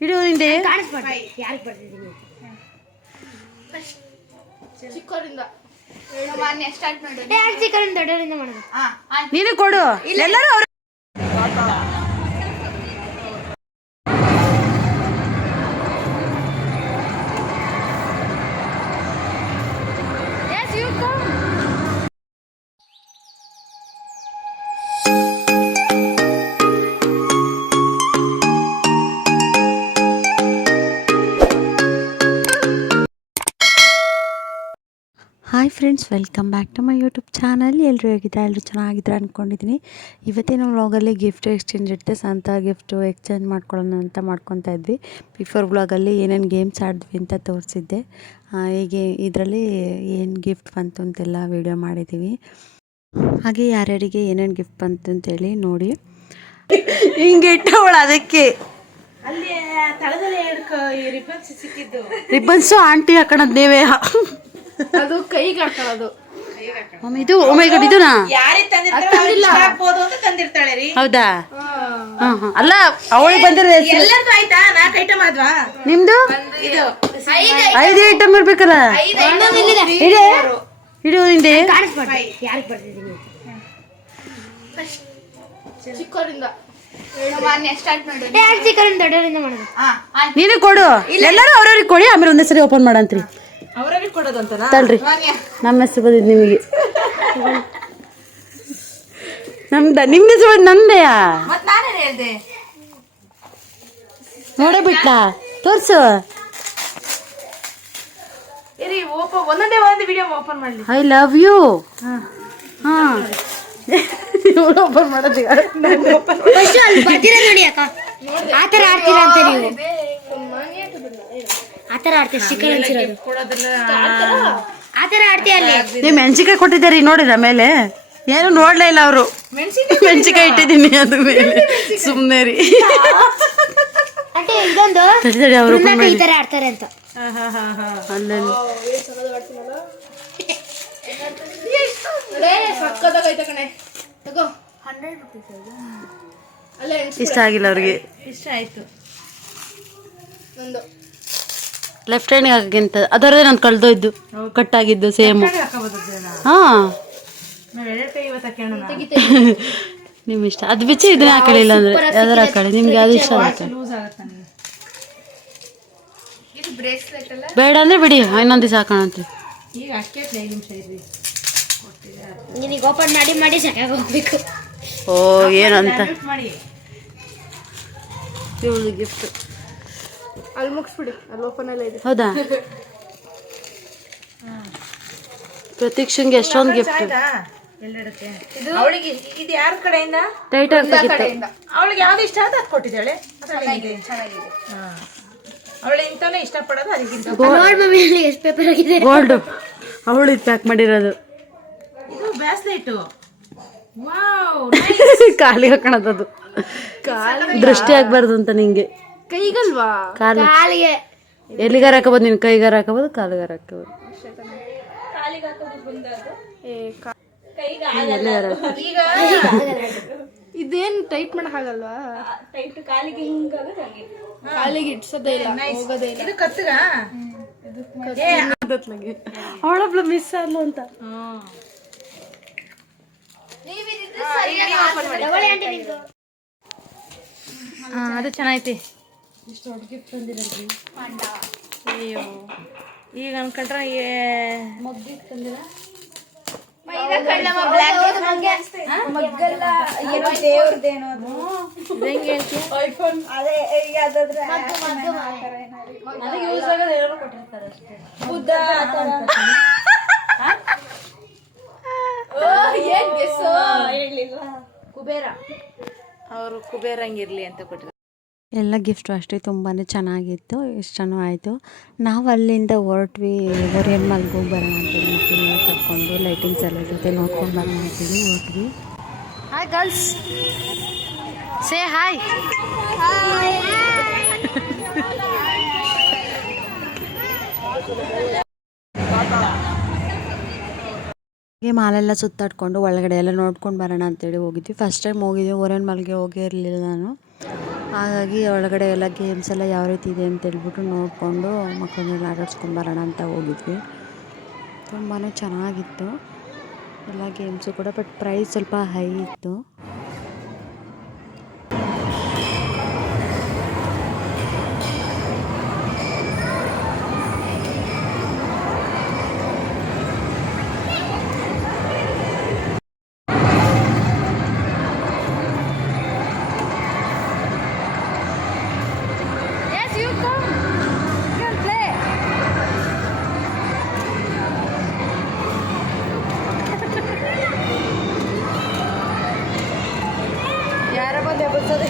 ಇಡು ಹಿಂದೆ ನೀನು ಕೊಡು ಎಲ್ಲರೂ hi friends, welcome back to my YouTube channel. ಎಲ್ಲರೂ ಹೇಗಿದ್ದಾರೆ? ಎಲ್ಲರೂ ಚೆನ್ನಾಗಿದ್ದಾರೆ ಅಂದ್ಕೊಂಡಿದ್ದೀನಿ. ಇವತ್ತಿನ ವ್ಲಾಗಲ್ಲಿ ಗಿಫ್ಟ್ ಎಕ್ಸ್ಚೇಂಜ್ ಇರುತ್ತೆ. ಸಂತ ಗಿಫ್ಟು ಎಕ್ಸ್ಚೇಂಜ್ ಮಾಡ್ಕೊಳ್ಳೋಣ ಅಂತ ಮಾಡ್ಕೊತಾ ಇದ್ವಿ. ಬಿಫೋರ್ ವ್ಲಾಗಲ್ಲಿ ಏನೇನು ಗೇಮ್ಸ್ ಆಡಿದ್ವಿ ಅಂತ ತೋರಿಸಿದ್ದೆ. ಹೀಗೆ ಇದರಲ್ಲಿ ಏನು ಗಿಫ್ಟ್ ಬಂತು ಅಂತೆಲ್ಲ ವೀಡಿಯೋ ಮಾಡಿದ್ದೀವಿ. ಹಾಗೆ ಯಾರ್ಯಾರಿಗೆ ಏನೇನು ಗಿಫ್ಟ್ ಬಂತು ಅಂತೇಳಿ ನೋಡಿ. ಹಿಂಗೆ ಇಟ್ಟವಳ ಅದಕ್ಕೆ ಅಲ್ಲಿ ತಳದಲ್ಲಿ ರಿಬ್ಬನ್ಸ್ ಸಿಕ್ಕಿದ್ದು. ರಿಬ್ಬನ್ಸು ಆಂಟಿ ಹಾಕೋಣದ್ ನೀವೇ. ಅದು ಕೈಗೆ ಹಾಕೋದು. ಇದು ಓಮೈಗಡ್ ಇದನಾ ಯಾರೇ ತಂದಿರ್ತಾರೋ ಅಂತ ತಂದಿರ್ತಾಳೆ ರೀ. ಹೌದಾ? ಅಲ್ಲ ಅವಳಿಗೆ ಬಂದಿರೋ ಎಲ್ಲರದು ಆಯ್ತಾ? 4 ಐಟಮ್ ಆದ್ವಾ? ನಿಮ್ದು ಇದು 5 ಐಟಮ್ ಇರ್ಬೇಕಲ್ಲ. ಇಡು ಹಿಂದೆ ಚಿಕ್ಕವರಿಂದ ನೀನು ಕೊಡು ಎಲ್ಲರೂ ಅವ್ರವ್ರಿಗೆ ಕೊಡಿ, ಆಮೇಲೆ ಒಂದೇ ಸರಿ ಓಪನ್ ಮಾಡಂತ್ರಿ. ಅವ್ರಿಗೆ ಕೊಡೋದಂತನಾ? ತಲ್ರಿ, ನಮ್ಮ ಹೆಸರು ಬಂದಿದ್ದು ನಿಮಗೆ. ನಿಮ್ಮ ಹೆಸರು ನಂದೆಯಾ? ಮತ್ ನಾನೇನ್ ಹೇಳ್ದೆ? ನೋಡೇ ಬಿಟ್ಟ ತೋರ್ಸು. ಇರಿ ಒಂದೊಂದೇ ಒಂದು ವಿಡಿಯೋ ಓಪನ್ ಮಾಡ್ಲಿ. I love you. ಹಾ ಓಪನ್ ಮಾಡೋದು ನೋಡಿ ಅಕ್ಕ, ಆ ಥರ ಆಡ್ತೀರಾ ಅಂತ ನೀವು? ಆ ಥರ ಆಡ್ತೀವಿ, ಸ್ಟಿಕ್ಕರ್ ಹಂಚಿರೋದು ಆ ಥರ ಆಡ್ತೀಯ ಅಲ್ಲಿ. ನೀವು ಮೆಣಸಿನ್ಕಾಯಿ ಕೊಟ್ಟಿದ್ದೀರಿ ನೋಡಿದ್ರ ಮೇಲೆ? ಏನು ನೋಡ್ಲೇ ಇಲ್ಲ ಅವರು. ಮೆಣಸಿನ್ಕಾಯಿ ಇಟ್ಟಿದ್ದೀನಿ ಅದು ಮೇಲೆ. ಸುಮ್ಮನೆ ರೀ, అంటే ಇದೊಂದು ಅವರು ಈ ಥರ ಆಡ್ತಾರೆ ಅಂತ. ಅಲ್ಲಲ್ಲಿ ಇಷ್ಟ ಆಗಿಲ್ಲ ಅವ್ರಿಗೆ. ಇಷ್ಟ ಆಯ್ತು. ಲೆಫ್ಟ್ ಹ್ಯಾಂಡ್ ಹಾಕಿಂತ ಅದರದೇ ನಾನು ಕಳ್ದೋಯ್ದು, ಕಟ್ಟಾಗಿದ್ದು ಸೇಮ್. ಹಾ ನಿಮ್ ಇಷ್ಟ. ಅದು ಬಿಚ್ಚಿ ಇದನ್ನ ಹಾಕಲಿಲ್ಲ ಅಂದ್ರೆ ಯಾವ್ದಾರ ಹಾಕೊಳ್ಳಿ, ನಿಮ್ಗೆ ಯಾವ್ದು ಇಷ್ಟ ಹಾಕೊಳ್ಳಿ. ಬೇಡ ಅಂದ್ರೆ ಬಿಡಿ, ಇನ್ನೊಂದು ದಿವಸ ಹಾಕೋಣಂತ್ರಿ. ನಿನಗೆ ಓಪನ್ ಮಾಡಿ ಮಾಡಿ ಸಾಕಾಗಿ ಹೋಗ್ಬೇಕು. ಓ ಏನಂತ ಇವಳು ಗಿಫ್ಟ್ ಅಲ್ಲಿ ಮುಗಿಸ್ಬಿಡಿ, ಅಲ್ಲಿ ಓಪನ್ ಎಲ್ಲ ಇದೆ. ಹೌದಾ? ಪ್ರತೀಕ್ಷನ್ಗೆ ಎಷ್ಟೊಂದು ಗಿಫ್ಟ್. ಅವಳಿಗೆ ಇದು ಯಾರ ಕಡೆಯಿಂದ? ಟೈಟ್ ಆಗ್ಬೇಕಿತ್ತು. ಅವಳಿಗೆ ಯಾವ್ದು ಇಷ್ಟ ಆದ ಅದು ಕೊಟ್ಟಿದ್ದಾಳೆ. ಅವಳು ಇಂಥವೇ ಇಷ್ಟಪಡೋದು. ಅದಕ್ಕಿಂತ ಎಷ್ಟು ಪೇಪರ್ ಆಗಿದೆ. ಗೋಲ್ಡ್ ಅವಳು ಇದು ಪ್ಯಾಕ್ ಮಾಡಿರೋದು. ಇದು ಬ್ಯಾಸ್ಲೆಟ್. ವಾವ್, ಕಾಲಿಗೆ ಹಾಕೋಣದು. ದೃಷ್ಟಿ ಆಗ್ಬಾರ್ದು ಅಂತ ನಿಂಗೆ. ಕೈಗಲ್ವಾ? ಕಾಲಿಗೆ ಎಲ್ಲಿಗಾರ ಹಾಕೋಬೋದು, ನಿನ್ ಕೈಗಾರ ಹಾಕೋಬೋದು, ಕಾಲಿಗಾರ ಹಾಕೋಬೋದು. ಇದೇನ್ ಟೈಟ್ ಮಾಡಕ್ ಆಗಲ್ವಾ? ಕಾಲಿಗೆ ಇಡ್ಸೋದೇ ಇಲ್ಲ, ಹೋಗೋದೇ ಇಲ್ಲ. ಇದು ಕತ್ತಗ ಅವಳೊಬ್ಳು ಮಿಸ್ ಆದ್ಲು ಅಂತ. ಅದು ಚೆನ್ನಾಗೈತಿ. ಅಯ್ಯೋ, ಈಗ ಅನ್ಕೊಂಡ್ರೆ ಕುಬೇರ, ಅವರು ಕುಬೇರಂಗಿರ್ಲಿ ಅಂತ ಕೊಟ್ಟಿದ್ದಾರೆ. ಎಲ್ಲ ಗಿಫ್ಟು ಅಷ್ಟೇ ತುಂಬಾ ಚೆನ್ನಾಗಿತ್ತು, ಇಷ್ಟನೂ ಆಯಿತು. ನಾವು ಅಲ್ಲಿಂದ ಹೊರಟ್ವಿ, ಓರಿಯನ್ ಮಾಲ್ಗೆ ಹೋಗಿ ಬರೋಣ ಅಂತೇಳಿ ಮಕ್ಕಳನ್ನ ಕರ್ಕೊಂಡು ಲೈಟಿಂಗ್ಸ್ ಎಲ್ಲ ಜೊತೆ ನೋಡ್ಕೊಂಡು ಬರೋಣ ಅಂತೇಳಿ ಹೊರಟ್ವಿ. Hi girls, say hi. ಹಾಗೆ ಮಾಲೆಲ್ಲ ಸುತ್ತಾಡ್ಕೊಂಡು ಒಳಗಡೆ ಎಲ್ಲ ನೋಡ್ಕೊಂಡು ಬರೋಣ ಅಂತೇಳಿ ಹೋಗಿದ್ವಿ. ಫಸ್ಟ್ ಟೈಮ್ ಹೋಗಿದ್ವಿ, ಓರಿಯನ್ ಮಾಲ್ಗೆ ಹೋಗೇ ಇರಲಿಲ್ಲ ನಾನು. ಹಾಗಾಗಿ ಒಳಗಡೆ ಎಲ್ಲ ಗೇಮ್ಸ್ ಎಲ್ಲ ಯಾವ ರೀತಿ ಇದೆ ಅಂತ ಹೇಳ್ಬಿಟ್ಟು ನೋಡಿಕೊಂಡು ಮಕ್ಕಳನ್ನೆಲ್ಲ ಆಟಾಡ್ಸ್ಕೊಂಬರೋಣ ಅಂತ ಹೋಗಿದ್ವಿ. ತುಂಬಾ ಚೆನ್ನಾಗಿತ್ತು ಎಲ್ಲ ಗೇಮ್ಸು ಕೂಡ, ಬಟ್ ಪ್ರೈಸ್ ಸ್ವಲ್ಪ ಹೈ ಇತ್ತು. ಯಾರ ಬಂದೆ ಬರ್ತದೆ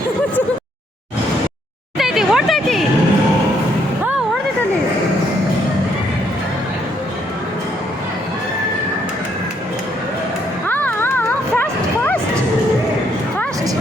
ಓಡ್ತೈತಿ ಹಾ ಓಡ್ತೈತಲ್ಲಿ. Fast fast fast.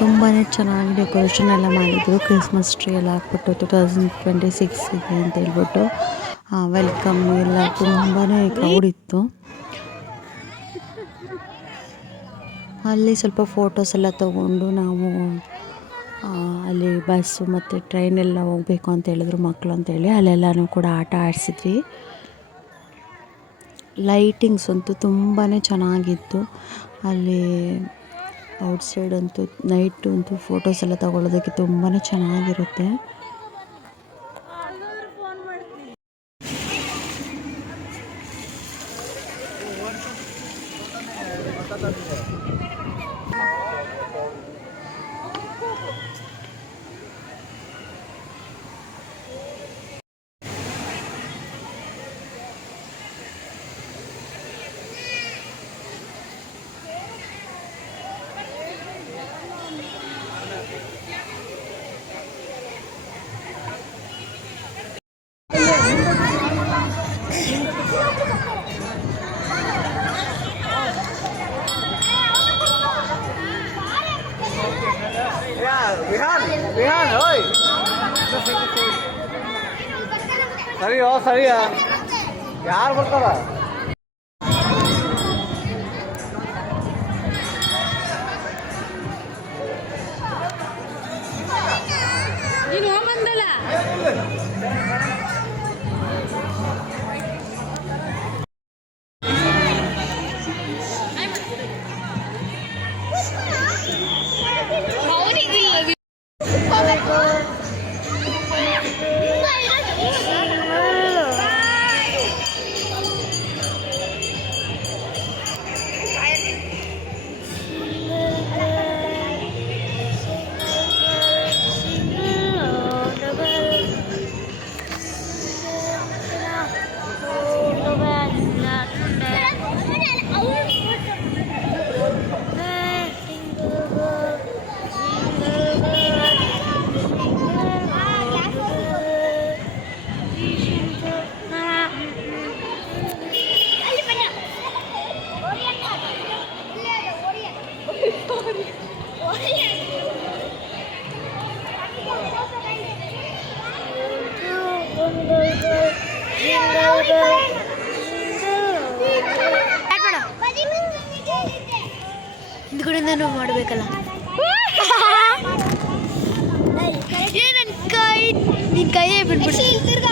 ತುಂಬಾ ಚೆನ್ನಾಗಿ ಡೆಕೋರೇಷನ್ ಎಲ್ಲ ಮಾಡಿದ್ರು. ಕ್ರಿಸ್ಮಸ್ ಟ್ರೀ ಎಲ್ಲ ಹಾಕ್ಬಿಟ್ಟು 2026ಗೆ ಅಂತ ಹೇಳ್ಬಿಟ್ಟು ವೆಲ್ಕಮ್ ಎಲ್ಲ ತುಂಬಾ ಕ್ರೌಡ್ ಇತ್ತು. ಅಲ್ಲಿ ಸ್ವಲ್ಪ ಫೋಟೋಸ್ ಎಲ್ಲ ತೊಗೊಂಡು ನಾವು ಅಲ್ಲಿ ಬಸ್ಸು ಮತ್ತು ಟ್ರೈನೆಲ್ಲ ಹೋಗಬೇಕು ಅಂತ ಹೇಳಿದ್ರು ಮಕ್ಕಳು ಅಂತೇಳಿ ಅಲ್ಲೆಲ್ಲನೂ ಕೂಡ ಆಟ ಆಡಿಸಿದ್ವಿ. ಲೈಟಿಂಗ್ಸ್ ಅಂತೂ ತುಂಬಾ ಚೆನ್ನಾಗಿತ್ತು. ಅಲ್ಲಿ ಔಟ್ಸೈಡ್ ಅಂತೂ ನೈಟು ಅಂತೂ ಫೋಟೋಸ್ ಎಲ್ಲ ತಗೊಳ್ಳೋದಕ್ಕೆ ತುಂಬಾ ಚೆನ್ನಾಗಿರುತ್ತೆ. ವಿಹಾನ್ ಓಯ್ ಸರಿ ಯಾರು ಬರ್ತಾರ? ನೀನು ಹೋಗಂದಲ್ಲ ಹಿಂದ್ಗಡೆಯಿಂದನೂ ಮಾಡಬೇಕಲ್ಲ. ನನ್ನ ಕೈ ನಿನ್ನ ಕೈಯೇ ಬಿಟ್ಬಿಟ್ಟು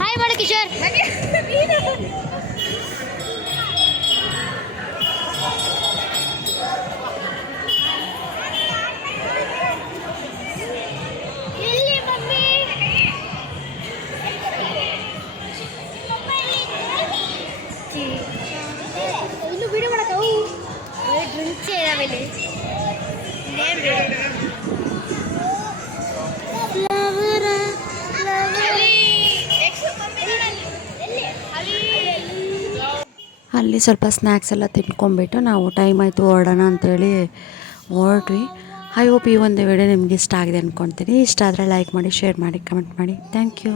ಹಾಯ್ ಮಾಡು ಕಿಶೋರ್. ಇನ್ನು ವಿಡಿಯೋ ಮಾಡಕ್ಕವು ಡ್ರಿಂಕ್ಸೇ ಇದಾವೆ. ಅಲ್ಲಿ ಸ್ವಲ್ಪ ಸ್ನ್ಯಾಕ್ಸ್ ಎಲ್ಲ ತಿನ್ಕೊಂಬಿಟ್ಟು ನಾವು ಟೈಮ್ ಆಯಿತು ಹೊರಡೋಣ ಅಂಥೇಳಿ ಹೊರಟ್ವಿ. ಐ ಹೋಪ್ ಈ ಒಂದು ವಿಡಿಯೋ ನಿಮ್ಗೆ ಇಷ್ಟ ಆಗಿದೆ ಅಂದ್ಕೊಳ್ತೀನಿ. ಇಷ್ಟ ಆದರೆ ಲೈಕ್ ಮಾಡಿ, ಶೇರ್ ಮಾಡಿ, ಕಮೆಂಟ್ ಮಾಡಿ. Thank you.